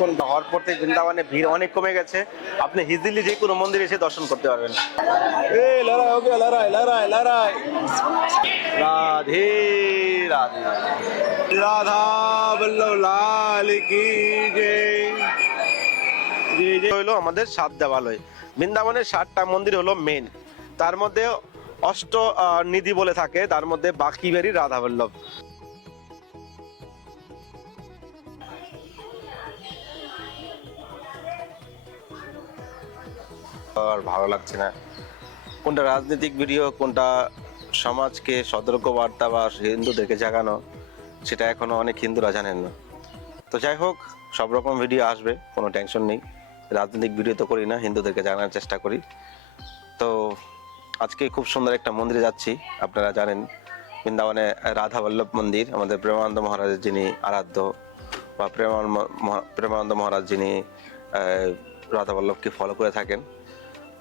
এখন হওয়ার পর থেকে বৃন্দাবনে ভিড় অনেক কমে গেছে, আপনি ইজিলি যে কোনো মন্দিরে এসে দর্শন করতে পারবেন। এই লড়াই হবে, লড়াই লড়াই লড়াই। রাধে রাধে, রাধা বল্লভ লাল কি জয়। যে হলো আমাদের 7 দেবালয়। বৃন্দাবনের 7টা মন্দির হলো মেন, তার মধ্যে অষ্ট নিধি বলে থাকে, তার মধ্যে বাকি বেরি রাধা বল্লভ। আর ভালো লাগছে না, কোনটা রাজনৈতিক ভিডিও, কোনটা সমাজকে সতর্ক বার্তা বা হিন্দুদেরকে জাগানো, সেটা এখনো অনেক হিন্দুরা জানেন না। তো যাই হোক, সব রকম ভিডিও আসবে, কোনো টেনশন নেই। রাজনৈতিক ভিডিও তো করি না, হিন্দুদেরকে জানার চেষ্টা করি। তো আজকে খুব সুন্দর একটা মন্দিরে যাচ্ছি। আপনারা জানেন বৃন্দাবনে রাধা বল্লভ মন্দির, আমাদের প্রেমানন্দ মহারাজের যিনি আরাধ্য, বা প্রেমানন্দ মহারাজ যিনি রাধা বল্লভকে ফলো করে থাকেন।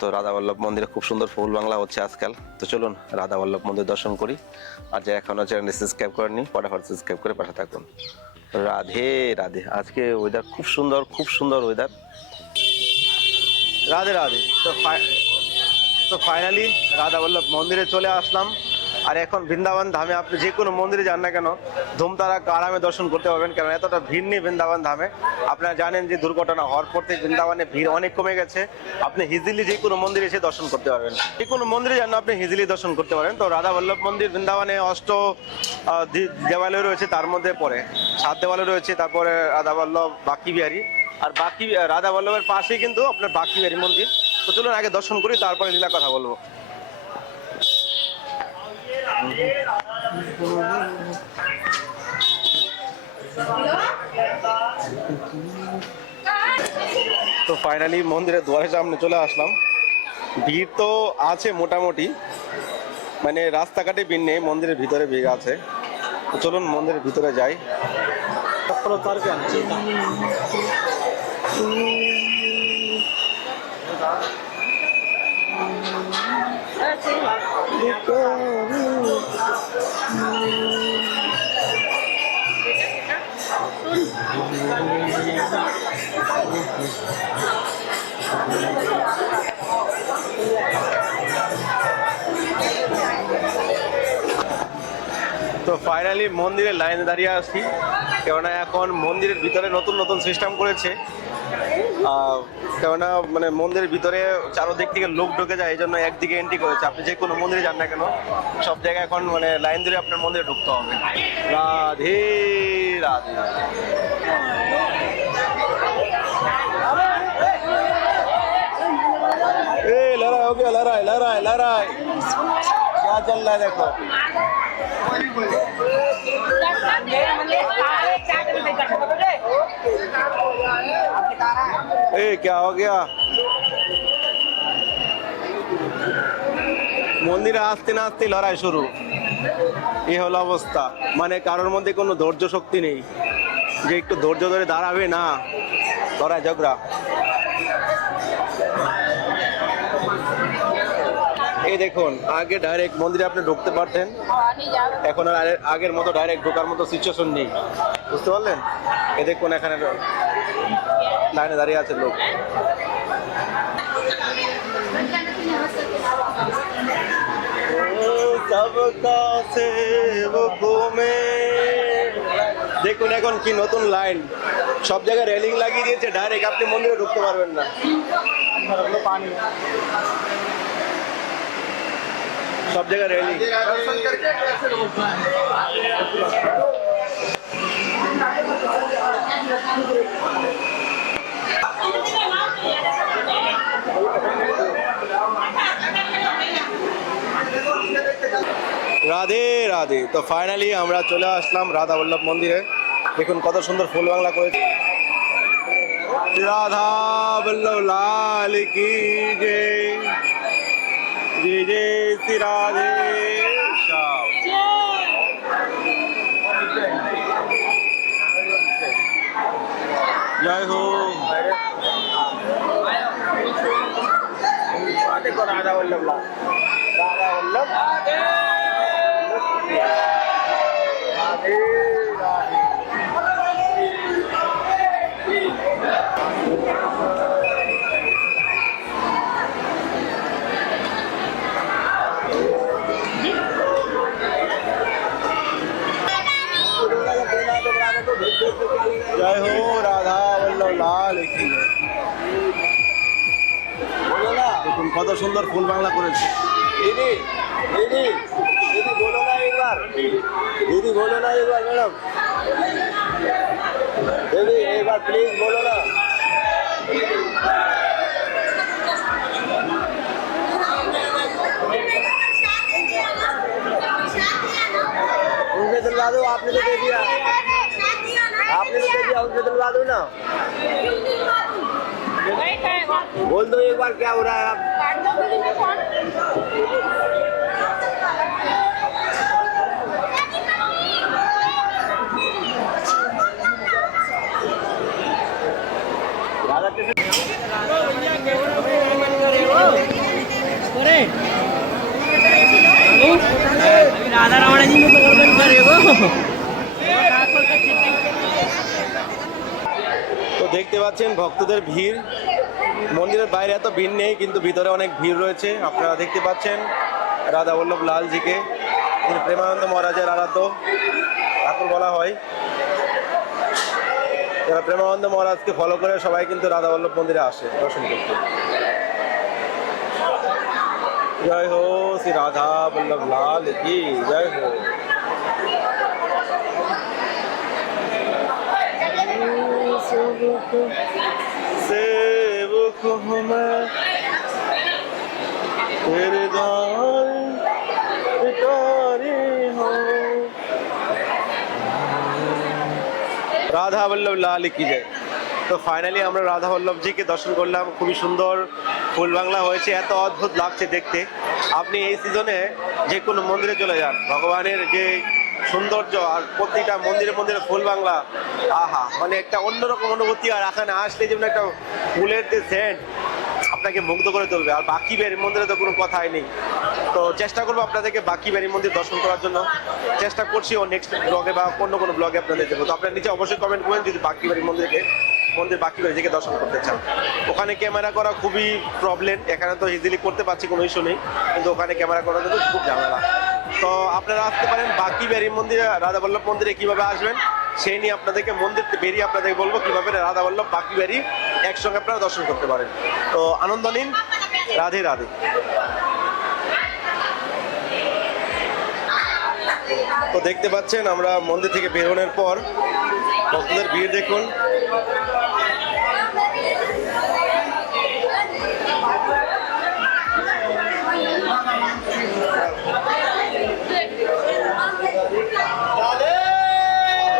তো রাধা বল্লভ মন্দিরে খুব সুন্দর ফুল বাংলা হচ্ছে আজকাল। তো চলুন রাধা বল্লভ মন্দির দর্শন করি। আর যে এখনো চ্যানেলটি সাবস্ক্রাইব করেননি, ফটাফট সাবস্ক্রাইব করে পাশে থাকুন। রাধে রাধে। আজকে ওয়েদার খুব সুন্দর, খুব সুন্দর ওয়েদার। রাধে রাধে। তো ফাইনালি রাধা বল্লভ মন্দিরে চলে আসলাম। আর এখন বৃন্দাবন ধামে আপনি যে কোনো মন্দিরে যান না কেন, ধুমতারা আরামে দর্শন করতে পারবেন, কারণ এতটা ভিড় নেই বৃন্দাবন ধামে। আপনারা জানেন যে দুর্ঘটনা হওয়ার পর থেকে বৃন্দাবনে ভিড় অনেক কমে গেছে, আপনি ইজিলি যে কোনো মন্দিরে এসে দর্শন করতে পারবেন। যে কোনো মন্দিরে যান আপনি ইজিলি দর্শন করতে পারেন। তো রাধা বল্লভ মন্দির বৃন্দাবনে দেবালয় রয়েছে, তার মধ্যে পড়ে 7 দেবালয় রয়েছে। তারপরে রাধা বল্লভ বাকি বিহারী, আর বাকি রাধা বল্লভের পাশেই কিন্তু আপনার বাকি বিহারী মন্দির। তো চলুন আগে দর্শন করি, তারপরে লীলা কথা বলবো। তো ফাইনালি মন্দিরের দুয়ারের সামনে চলে আসলাম। ভিড় তো আছে মোটামুটি, মানে রাস্তাঘাটে ভিড় নেই, মন্দিরের ভিতরে ভিড় আছে। তো চলুন মন্দিরের ভিতরে যাই। তো ফাইনালি মন্দিরের লাইনে দাঁড়িয়ে আসছি, কেননা এখন মন্দিরের ভিতরে নতুন নতুন সিস্টেম করেছে। কেননা মানে মন্দিরের ভিতরে চারোদিক থেকে লোক ঢুকে যায়, এই জন্য একদিকে এন্ট্রি করেছে। আপনি যে কোনো মন্দিরে যান না কেন, সব জায়গায় এখন মানে লাইন ধরে আপনার মন্দিরে ঢুকতে হবে। রাধে রাধে। लड़ाई हो गया, लड़ाई लड़ाई लड़ाई। क्या चल रहा है देखो। ए क्या हो गया, মন্দিরে আসতে না আসতে লড়াই শুরু। এই হলো অবস্থা, মানে কারোর মধ্যে কোনো ধৈর্য শক্তি নেই যে একটু ধৈর্য ধরে দাঁড়াবে, না লড়াই ঝগড়া। এই দেখুন, আগে ডাইরেক্ট মন্দিরে আপনি ঢুকতে পারতেন, এখন আর আগের মতো ডাইরেক্ট ঢোকার মতো সিচুয়েশন নেই, বুঝতে পারলেন? এই দেখুন এখানে লাইনে দাঁড়িয়ে আছে লোক। দেখুন এখন কি নতুন লাইন, সব জায়গায় রেলিং লাগিয়ে দিয়েছে, ডাইরেক্ট আপনি মন্দিরে ঢুকতে পারবেন না। পানি সব জায়গায় রেলিং। রাধে রাধে। তো ফাইনালি আমরা চলে আসলাম রাধা বল্লভ মন্দিরে। দেখুন কত সুন্দর ফুল বাংলা করেছে। রাধা বল্লভ লাল কি জয়, जय जय श्री राधे श्याम। जय हो। राधा वल्लभ, राधा वल्लभ, राधे राधे। কত সুন্দর ফুল বাংলা করেছে। दीदी दीदी दीदी बोलो ना एक बार, दीदी बोलो ना एक बार मैडम, दीदी एक बार प्लीज बोलो ना। उनसे दिलवा दो, आपने तो दे दिया, आपने तो दे दिया, उनसे दिलवा दो ना। बोल दो एक बार क्या हो रहा है आप। राधा रावण जी में तो करेगो। তো দেখতে পাচ্ছেন ভক্তদের ভিড়, মন্দিরের বাইরে এত ভিড় নেই কিন্তু ভিতরে অনেক ভিড় রয়েছে। আপনারা দেখতে পাচ্ছেন রাধা বল্লভ লালজিকে, তিনি প্রেমানন্দ মহারাজের আরাধ্য ঠাকুর বলা হয়। যারা প্রেমানন্দ মহারাজকে ফলো করে সবাই কিন্তু রাধা বল্লভ মন্দিরে আসে দর্শন করতে। জয় হো শ্রী রাধা বল্লভ লাল কি জয় হো। सेवक हूँ मैं तेरे द्वार भिखारी हूँ। রাধা বল্লভ লাল কি জয়। তো ফাইনালি আমরা রাধা বল্লভজিকে দর্শন করলাম, খুবই সুন্দর ফুল বাংলা হয়েছে, এত অদ্ভুত লাগছে দেখতে। আপনি এই সিজনে যে কোনো মন্দিরে চলে যান, ভগবানের যে সৌন্দর্য আর প্রতিটা মন্দিরে মন্দিরে ফুল বাংলা, আহা মানে একটা অন্যরকম অনুভূতি। আর এখানে আসলে যেমন একটা ফুলের যে সেন্ট আপনাকে মুগ্ধ করে তুলবে। আর বাকি বাড়ি মন্দিরে তো কোনো কথাই নেই। তো চেষ্টা করবো আপনাদেরকে বাকি বাড়ি মন্দির দর্শন করার জন্য, চেষ্টা করছি ও নেক্সট ব্লগে বা অন্য কোনো ব্লগে আপনাদের দেবো। তো আপনার নিচে অবশ্যই কমেন্ট করেন যদি বাকি বাড়ি মন্দির বাকি বাড়ি থেকে দর্শন করতে চান। ওখানে ক্যামেরা করা খুবই প্রবলেম, এখানে তো ইজিলি করতে পারছি, কোনো ইস্যু নেই, কিন্তু ওখানে ক্যামেরা করার জন্য খুব ঝামেলা। তো আপনারা আসতে পারেন বাকি বাড়ি মন্দিরে, রাধা বল্লভ মন্দিরে কিভাবে আসবেন সেই নিয়ে আপনাদেরকে মন্দির বেরিয়ে আপনাদেরকে বলবো কিভাবে রাধা বল্লভ বাকি বাড়ি একসঙ্গে আপনারা দর্শন করতে পারেন। তো আনন্দ নিন, রাধে রাধে। তো দেখতে পাচ্ছেন আমরা মন্দির থেকে বেরোনোর পর ভক্তদের ভিড় দেখুন।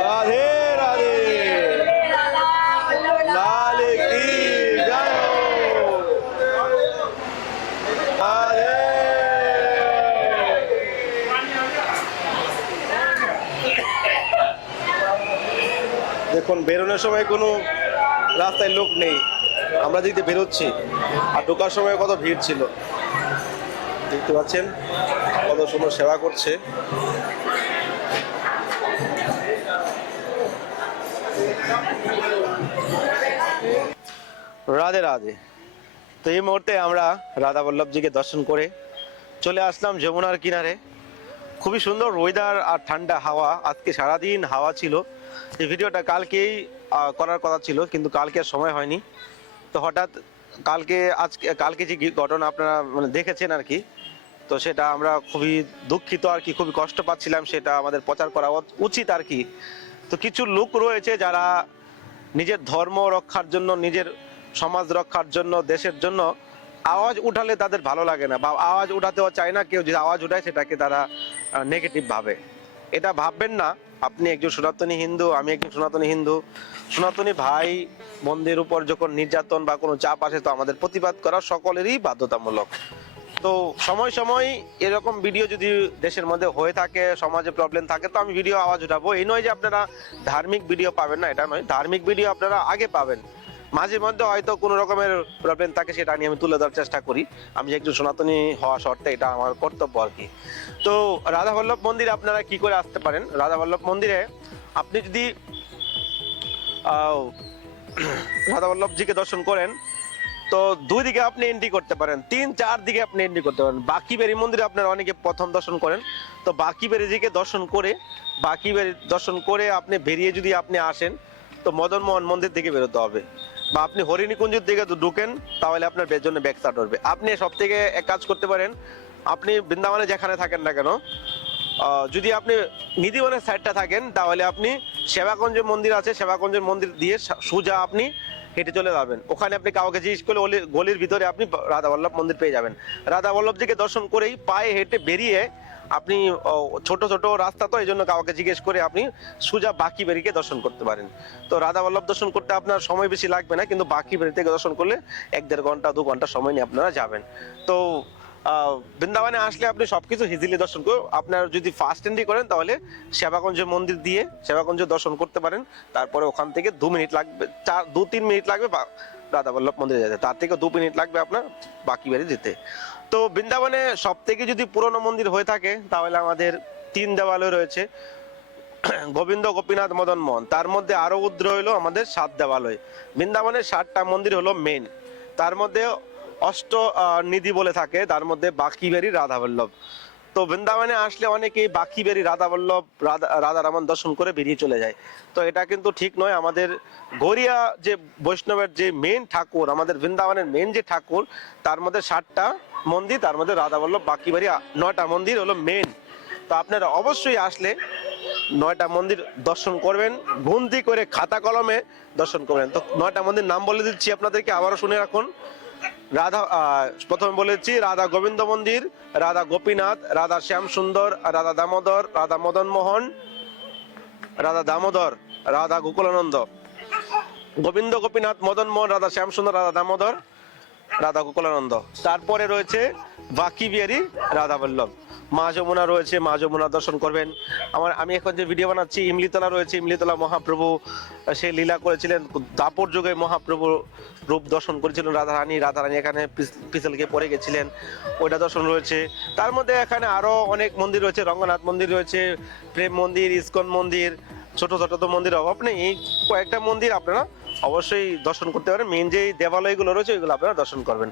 রাধে রাধে, লাল কি জয় হো। রাধে। দেখুন বেরোনোর সময় কোনো রাস্তায় লোক নেই, আমরা যেতে বেরোচ্ছি, আর ঢোকার সময় কত ভিড় ছিল দেখতে পাচ্ছেন, কত সুন্দর সেবা করছে। রাধে রাধে। তো এই মুহূর্তে আমরা রাধা বল্লভজিকে দর্শন করে চলে আসলাম যমুনার কিনারে। খুবই সুন্দর ওয়েদার আর ঠান্ডা হাওয়া, আজকে সারাদিন হাওয়া ছিল। এই ভিডিওটা কালকেই করার কথা ছিল কিন্তু কালকে আর সময় হয়নি। তো হঠাৎ কালকে যে ঘটনা আপনারা মানে দেখেছেন আর কি, তো সেটা আমরা খুবই দুঃখিত আর কি, খুবই কষ্ট পাচ্ছিলাম, সেটা আমাদের প্রচার করা উচিত আর কি। তো কিছু লোক রয়েছে যারা নিজের ধর্ম রক্ষার জন্য, নিজের সমাজ রক্ষার জন্য, দেশের জন্য আওয়াজ উঠালে তাদের ভালো লাগে না, বা আওয়াজ উঠাতেও চায় না কেউ। যদি আওয়াজ উঠায় সেটাকে তারা নেগেটিভ ভাবে। এটা ভাববেন না। আপনি একজন সনাতনী হিন্দু, আমি একজন সনাতনী হিন্দু, সনাতনী ভাই বোনদের উপর যখন নির্যাতন বা কোনো চাপ আসে তো আমাদের প্রতিবাদ করা সকলেরই বাধ্যতামূলক। তো সময় সময় এরকম ভিডিও যদি দেশের মধ্যে হয়ে থাকে, সমাজে প্রবলেম থাকে, তো আমি ভিডিও আওয়াজ উঠাবো। এই নয় যে আপনারা ধার্মিক ভিডিও পাবেন না, এটা নয়। ধার্মিক ভিডিও আপনারা আগে পাবেন, মাঝে মধ্যে হয়তো কোনো রকমের প্রবলেম থাকে, সেটা নিয়ে আমি তুলে ধরার চেষ্টা করি। আমি একটু সনাতনী হওয়া শর্তে এটা আমার কর্তব্য আর কি। তো রাধা বল্লভ মন্দিরে আপনারা কি করে আসতে পারেন? রাধা বল্লভ মন্দিরে আপনি যদি রাধা বল্লভজিকে দর্শন করেন তো দুই দিকে আপনি এন্ট্রি করতে পারেন, 3-4 দিকে আপনি এন্ট্রি করতে পারেন। বাকি বেরি মন্দিরে আপনারা অনেকে প্রথম দর্শন করেন, তো বাকি বেরিজিকে দর্শন করে আপনি বেরিয়ে যদি আপনি আসেন তো মদন মোহন মন্দির থেকে বেরোতে হবে। বা আপনি হরিণীকুঞ্জের দিকে ঢুকেন তাহলে আপনার জন্য ব্যাক স্টার্ট হবে। আপনি সব থেকে এক কাজ করতে পারেন, আপনি বৃন্দাবনে যেখানে থাকেন না কেন, যদি আপনি নিধিবনের সাইডটা থাকেন তাহলে আপনি সেবাকুঞ্জের মন্দির আছে, সেবাকুঞ্জের মন্দির দিয়ে সোজা আপনি হেঁটে চলে যাবেন। ওখানে আপনি কাউকে জিজ্ঞেস করলে গলির ভিতরে আপনি রাধাবল্লভ মন্দির পেয়ে যাবেন। রাধাবল্লভজিকে দর্শন করেই পায়ে হেঁটে বেরিয়ে আপনি ছোট ছোট রাস্তা, তো এই জন্য কাউকে জিজ্ঞেস করে আপনি সোজা বাকি বেরিকে দর্শন করতে পারেন। তো রাধাবল্লভ দর্শন করতে আপনার সময় বেশি লাগবে না, কিন্তু বাকি বেরি থেকে দর্শন করলে 1-1.5 ঘন্টা 2 ঘন্টা সময় নিয়ে আপনারা যাবেন। তো বৃন্দাবনে আসলে আপনি সবকিছু ইজিলি দর্শন করুন। আপনার যদি ফার্স্ট এন্ট্রি করেন তাহলে সেবাকুঞ্জ মন্দির দিয়ে সেবাকুঞ্জ দর্শন করতে পারেন। তারপরে ওখান থেকে 2 মিনিট লাগবে, 2-3 মিনিট লাগবে রাধাবল্লভ মন্দিরে যেতে, তার থেকে 2 মিনিট লাগবে আপনার বাকি বাড়ি যেতে। তো বৃন্দাবনে সব থেকে যদি পুরনো মন্দির হয়ে থাকে তাহলে আমাদের 3 দেওয়ালয় রয়েছে, গোবিন্দ, গোপীনাথ, মদন মোহন। তার মধ্যে আরো উদ্র হইলো আমাদের 7 দেওয়ালয়। বৃন্দাবনের 7টা মন্দির হলো মেন, তার মধ্যে অষ্ট নিধি বলে থাকে, তার মধ্যে বাকিবেরি, রাধাবল্লভ। তো বৃন্দাবনে আসলে অনেকেই বাকিবেরি, রাধাবল্লভ, রাধারমন দর্শন করে বেরিয়ে চলে যায়। তো এটা কিন্তু ঠিক নয়। আমাদের গড়িয়া যে বৈষ্ণবের যে মেন ঠাকুর, আমাদের বৃন্দাবনের মেন যে ঠাকুর, তার মধ্যে 7টা মন্দির, তার মধ্যে রাধাবল্লভ, বাকিবেরি 9টা মন্দির হলো মেন। তো আপনারা অবশ্যই আসলে 9টা মন্দির দর্শন করবেন, গুনতি করে খাতা কলমে দর্শন করবেন। তো 9টা মন্দির নাম বলে দিচ্ছি আপনাদেরকে, আবারও শুনে রাখুন। প্রথমে বলেছি রাধা গোবিন্দ মন্দির, রাধা গোপীনাথ, রাধা শ্যাম সুন্দর, রাধা দামোদর, রাধা মদন মোহন, রাধা দামোদর, রাধা গোকুলানন্দ। গোবিন্দ, গোপীনাথ, মদন মোহন, রাধা শ্যাম সুন্দর, রাধা দামোদর, রাধা গোকুলানন্দ। তারপরে রয়েছে বাকি বিহারী, রাধাবল্লভ। মা যমুনা রয়েছে, মা যমুনা দর্শন করবেন। আমি এখন যে ভিডিও বানাচ্ছি, ইমলিতলা রয়েছে, ইমলিতলা মহাপ্রভু সে লীলা করেছিলেন, দাপর যুগে মহাপ্রভু রূপ দর্শন করেছিলেন রাধারানী। রাধারানী এখানে পিছলকে পড়ে গেছিলেন, ওইটা দর্শন রয়েছে। তার মধ্যে এখানে আরো অনেক মন্দির রয়েছে, রঙ্গনাথ মন্দির রয়েছে, প্রেম মন্দির, ইস্কন মন্দির, ছোট ছোট তো মন্দির অভাব নেই। এই কয়েকটা মন্দির আপনারা অবশ্যই দর্শন করতে পারেন। মেন যে দেবালয়গুলো রয়েছে ওইগুলো আপনারা দর্শন করবেন।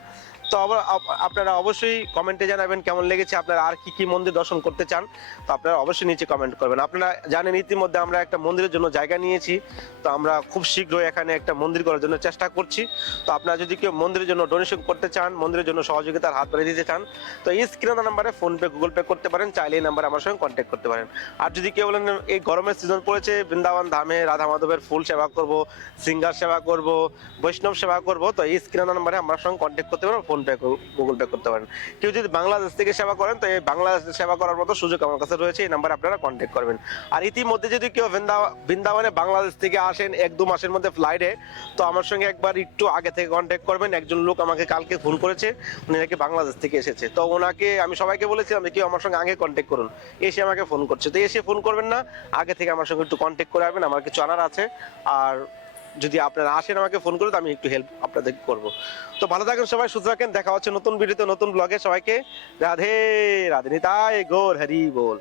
তো আবার আপনারা অবশ্যই কমেন্টে জানাবেন কেমন লেগেছে, আপনারা আর কি কি মন্দির দর্শন করতে চান। তো আপনারা অবশ্যই নিচে কমেন্ট করবেন। আপনারা জানেন ইতিমধ্যে আমরা একটা মন্দিরের জন্য জায়গা নিয়েছি, তো আমরা খুব শীঘ্রই এখানে একটা মন্দির করার জন্য চেষ্টা করছি। তো আপনারা যদি কেউ মন্দিরের জন্য ডোনেশন করতে চান, মন্দিরের জন্য সহযোগিতার হাত বাড়িয়ে দিতে চান, তো এই স্ক্রিনের নাম্বারে ফোনপে, গুগল পে করতে পারেন, চাইলে এই নাম্বারে আমার সঙ্গে কন্ট্যাক্ট করতে পারেন। আর যদি কেউ বলেন এই গরমের সিজন পড়েছে, বৃন্দাবন ধামে রাধা মাধবের ফুল সেবা করব, সিঙ্গার সেবা করব, বৈষ্ণব সেবা করব, তো এই স্ক্রিনের নাম্বারে আমার সঙ্গে কন্ট্যাক্ট করতে পারেন, ফোনপে, গুগল পে করতে পারেন। কেউ যদি বাংলাদেশ থেকে সেবা করেন, তো এই বাংলাদেশ সেবা করার মতো সুযোগ আমার কাছে রয়েছে, এই নাম্বারে আপনারা কন্ট্যাক্ট করবেন। আর ইতিমধ্যে যদি কেউ বৃন্দাবনে বাংলাদেশ থেকে আসেন 1-2 মাসের মধ্যে ফ্লাইটে, তো আমার সঙ্গে একবার একটু আগে থেকে কন্ট্যাক্ট করবেন। একজন লোক আমাকে কালকে ফোন করেছে, উনি নাকি বাংলাদেশ থেকে এসেছে। তো ওনাকে আমি সবাইকে বলেছিলাম যে কেউ আমার সঙ্গে আগে কন্ট্যাক্ট করুন, এসে আমাকে ফোন করছে। তো এসে ফোন করবেন না, আগে থেকে আমার সঙ্গে একটু কন্ট্যাক্ট করে আসবেন, আমার কিছু জানার আছে। আর যদি আপনারা আসেন আমাকে ফোন করে, তো আমি একটু হেল্প আপনাদের করবো। তো ভালো থাকেন সবাই, সুস্থ থাকেন, দেখা হচ্ছে নতুন ভিডিওতে, নতুন ব্লগে। সবাইকে রাধে রাধে, নিতাই গৌর হরি বল।